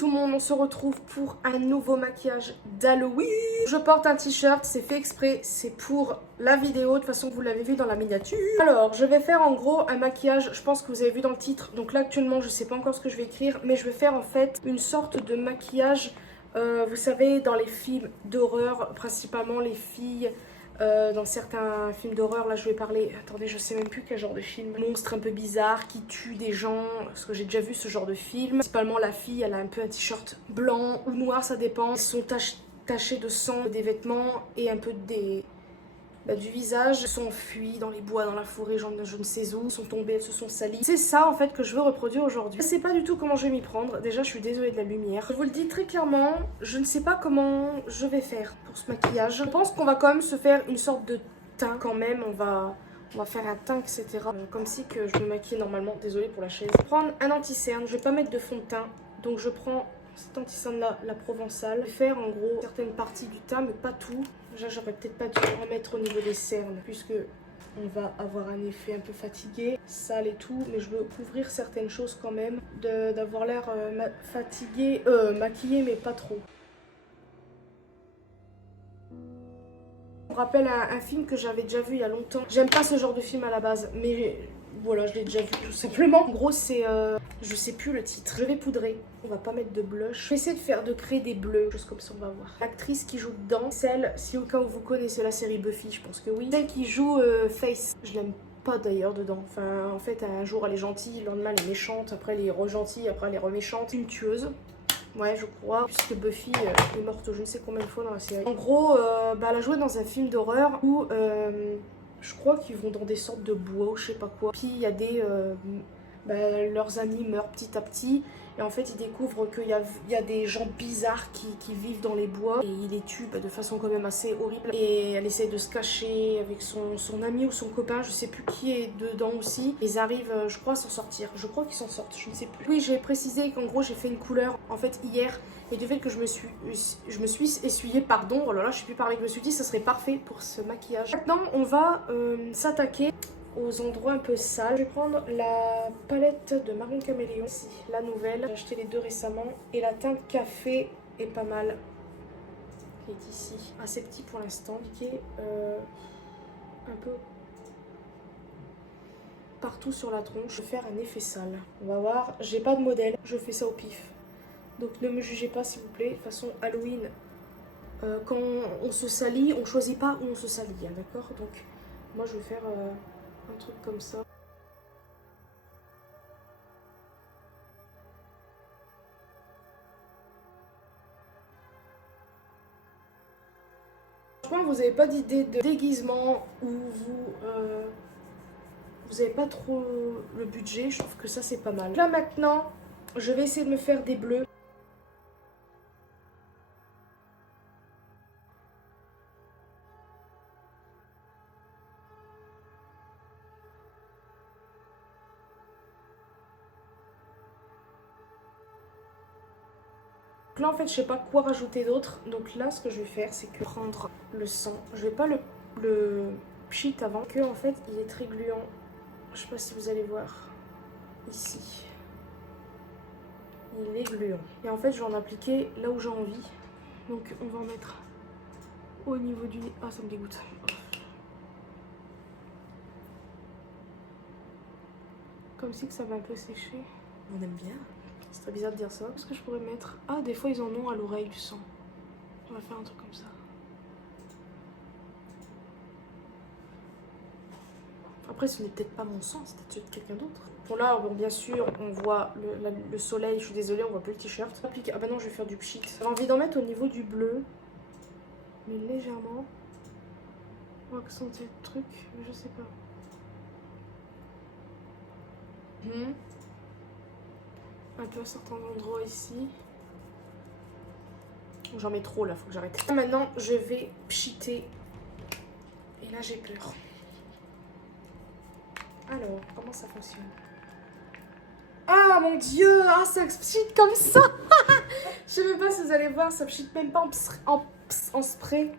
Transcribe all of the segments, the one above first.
tout le monde, on se retrouve pour un nouveau maquillage d'Halloween. Je porte un t-shirt, c'est fait exprès, c'est pour la vidéo, de toute façon vous l'avez vu dans la miniature. Alors, je vais faire en gros un maquillage, je pense que vous avez vu dans le titre. Donc là actuellement, je sais pas encore ce que je vais écrire, mais je vais faire en fait une sorte de maquillage, vous savez, dans les films d'horreur, principalement les filles... dans certains films d'horreur, là je vais parler, attendez, je sais même plus quel genre de film, monstre un peu bizarre qui tue des gens, parce que j'ai déjà vu ce genre de film. Principalement la fille, elle a un peu un t-shirt blanc ou noir, ça dépend. Ils sont tachés de sang des vêtements et un peu du visage. Ils sont enfuis dans les bois, dans la forêt, je ne sais où, ils sont tombés, elles se sont salis. C'est ça en fait que je veux reproduire aujourd'hui. Je ne sais pas du tout comment je vais m'y prendre, déjà je suis désolée de la lumière. Je vous le dis très clairement, je ne sais pas comment je vais faire pour ce maquillage. Je pense qu'on va quand même se faire une sorte de teint quand même, on va faire un teint, etc. Comme si que je me maquillais normalement, désolée pour la chaise. Je vais prendre un anti-cerne, je vais pas mettre de fond de teint, donc je prends cette anti-cerne là, la provençale. Je vais faire en gros certaines parties du teint, mais pas tout. Déjà j'aurais peut-être pas dû en mettre au niveau des cernes, puisque on va avoir un effet un peu fatigué, sale et tout, mais je veux couvrir certaines choses quand même, d'avoir l'air fatigué, maquillé, mais pas trop. Ça me rappelle un film que j'avais déjà vu il y a longtemps. J'aime pas ce genre de film à la base, mais voilà, je l'ai déjà vu tout simplement. En gros, c'est... je sais plus le titre. Je vais poudrer. On va pas mettre de blush. Je vais essayer de créer des bleus, choses comme ça, on va voir. L'actrice qui joue dedans, celle, si au cas où vous connaissez la série Buffy, je pense que oui. Celle qui joue Face. Je l'aime pas d'ailleurs dedans. Enfin, en fait, un jour elle est gentille, le lendemain elle est méchante, après elle est re-gentille, après elle est re-méchante. Une tueuse. Ouais, je crois, puisque Buffy est morte je ne sais combien de fois dans la série. En gros, elle a joué dans un film d'horreur où je crois qu'ils vont dans des sortes de bois ou je sais pas quoi. Puis il y a des... leurs amis meurent petit à petit. Et en fait, ils découvrent qu'il y a des gens bizarres qui vivent dans les bois. Et ils les tuent de façon quand même assez horrible. Et elle essaie de se cacher avec son ami ou son copain. Je sais plus qui est dedans aussi. Ils arrivent, je crois, à s'en sortir. Je crois qu'ils s'en sortent, je ne sais plus. Oui, j'ai précisé qu'en gros, j'ai fait une couleur, en fait, hier. Et du fait que je me suis essuyée, pardon, oh là là, je sais plus parler, je me suis dit que ce serait parfait pour ce maquillage. Maintenant, on va s'attaquer aux endroits un peu sales. Je vais prendre la palette de Marron Caméléon, ici, la nouvelle. J'ai acheté les deux récemment. Et la teinte café est pas mal. Qui est ici. Assez petit pour l'instant. Qui est un peu partout sur la tronche. Je vais faire un effet sale. On va voir. J'ai pas de modèle. Je fais ça au pif. Donc ne me jugez pas s'il vous plaît. De toute façon, Halloween, quand on se salit, on choisit pas où on se salit. Hein, d'accord? Donc moi je vais faire... un truc comme ça. Franchement, vous n'avez pas d'idée de déguisement ou vous n'avez pas trop le budget. Je trouve que ça c'est pas mal. Là maintenant, je vais essayer de me faire des bleus. Là en fait je sais pas quoi rajouter d'autre, donc là ce que je vais faire c'est que prendre le sang, je vais pas le pchit avant, que en fait il est très gluant, je sais pas si vous allez voir ici, il est gluant et en fait je vais en appliquer là où j'ai envie, donc on va en mettre au niveau du nez, ah ça me dégoûte, comme si que ça va un peu sécher, on aime bien. C'est très bizarre de dire ça. Qu'est-ce que je pourrais mettre? Ah, des fois ils en ont à l'oreille du sang. On va faire un truc comme ça. Après, ce n'est peut-être pas mon sang, c'est peut-être quelqu'un d'autre. Bon, là, bon, bien sûr, on voit le soleil. Je suis désolée, on voit plus le t-shirt. Ah bah non, je vais faire du pchit. J'ai envie d'en mettre au niveau du bleu, mais légèrement. On va accentuer le truc, mais je sais pas. Un peu à certains endroits ici. J'en mets trop là, faut que j'arrête. Maintenant, je vais pchiter. Et là, j'ai peur. Alors, comment ça fonctionne? Ah mon dieu! Ah, ça pchite comme ça! Je sais même pas si vous allez voir, ça pchite même pas en spray.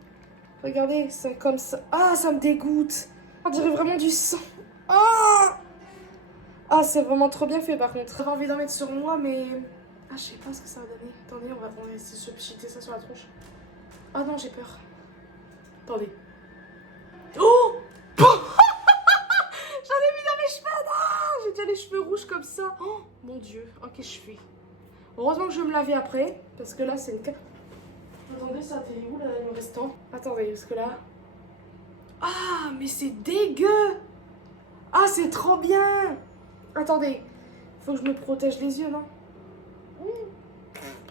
Regardez, c'est comme ça. Ah, ça me dégoûte. On dirait vraiment du sang. Ah! Ah, c'est vraiment trop bien fait par contre. J'avais envie d'en mettre sur moi, mais Ah, je sais pas ce que ça va donner. Attendez, on va essayer de se pchiter ça sur la tronche. Ah non, j'ai peur. Attendez. Oh j'en ai mis dans mes cheveux, non. J'ai déjà les cheveux rouges comme ça. Oh mon Dieu, oh, qu'est-ce que je fais? Heureusement que je vais me laver après, parce que là, c'est une... Attendez, ça t'es où, là, le restant? Attendez, parce que là... Ah, mais c'est dégueu. Ah, c'est trop bien. Attendez, faut que je me protège les yeux, non?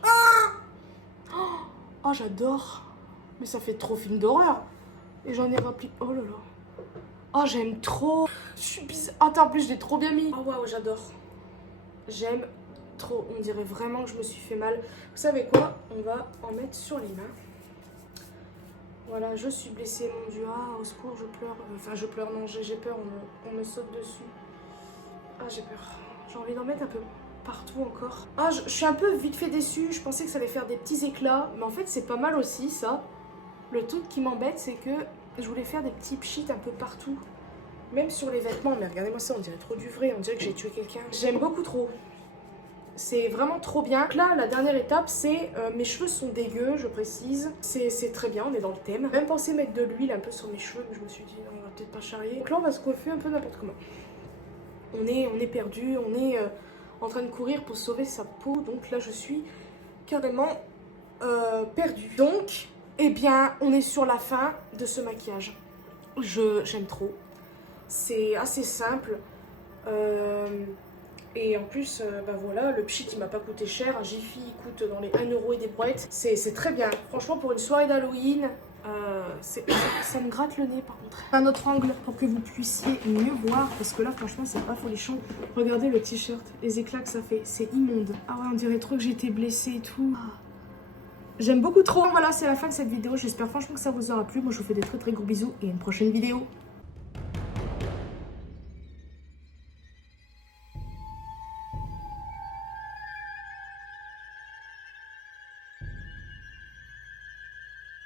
Ah oh, j'adore. Mais ça fait trop film d'horreur. Et j'en ai rempli... Oh là là. Oh, j'aime trop. Je suis bizarre. Attends, en plus, je l'ai trop bien mis. Oh, waouh, j'adore. J'aime trop. On dirait vraiment que je me suis fait mal. Vous savez quoi? On va en mettre sur les mains. Voilà, je suis blessée, mon Dieu. Ah, au secours, je pleure. Enfin, je pleure, non, j'ai peur. On me saute dessus. Ah, j'ai peur. J'ai envie d'en mettre un peu partout encore. Ah, je suis un peu vite fait déçue. Je pensais que ça allait faire des petits éclats. Mais en fait, c'est pas mal aussi, ça. Le truc qui m'embête, c'est que je voulais faire des petits pchits un peu partout. Même sur les vêtements. Mais regardez-moi ça, on dirait trop du vrai. On dirait que j'ai tué quelqu'un. J'aime beaucoup trop. C'est vraiment trop bien. Donc là, la dernière étape, c'est mes cheveux sont dégueux, je précise. C'est très bien, on est dans le thème. J'ai même pensé mettre de l'huile un peu sur mes cheveux, mais je me suis dit, non, on va peut-être pas charrier. Donc là, on va se coiffer un peu n'importe comment. On est perdu, on est en train de courir pour sauver sa peau. Donc là, je suis carrément perdue. Donc, eh bien, on est sur la fin de ce maquillage. J'aime trop. C'est assez simple. Et en plus, bah voilà, le pchit il m'a pas coûté cher. Un Jiffy il coûte dans les 1 € et des brouettes. C'est très bien. Franchement, pour une soirée d'Halloween, ça me gratte le nez par contre. Un autre angle pour que vous puissiez mieux voir. Parce que là, franchement, c'est pas folichon. Regardez le t-shirt, les éclats que ça fait. C'est immonde. Ah ouais, on dirait trop que j'ai été blessée et tout. J'aime beaucoup trop. Voilà, c'est la fin de cette vidéo. J'espère franchement que ça vous aura plu. Moi, je vous fais des très très gros bisous et à une prochaine vidéo.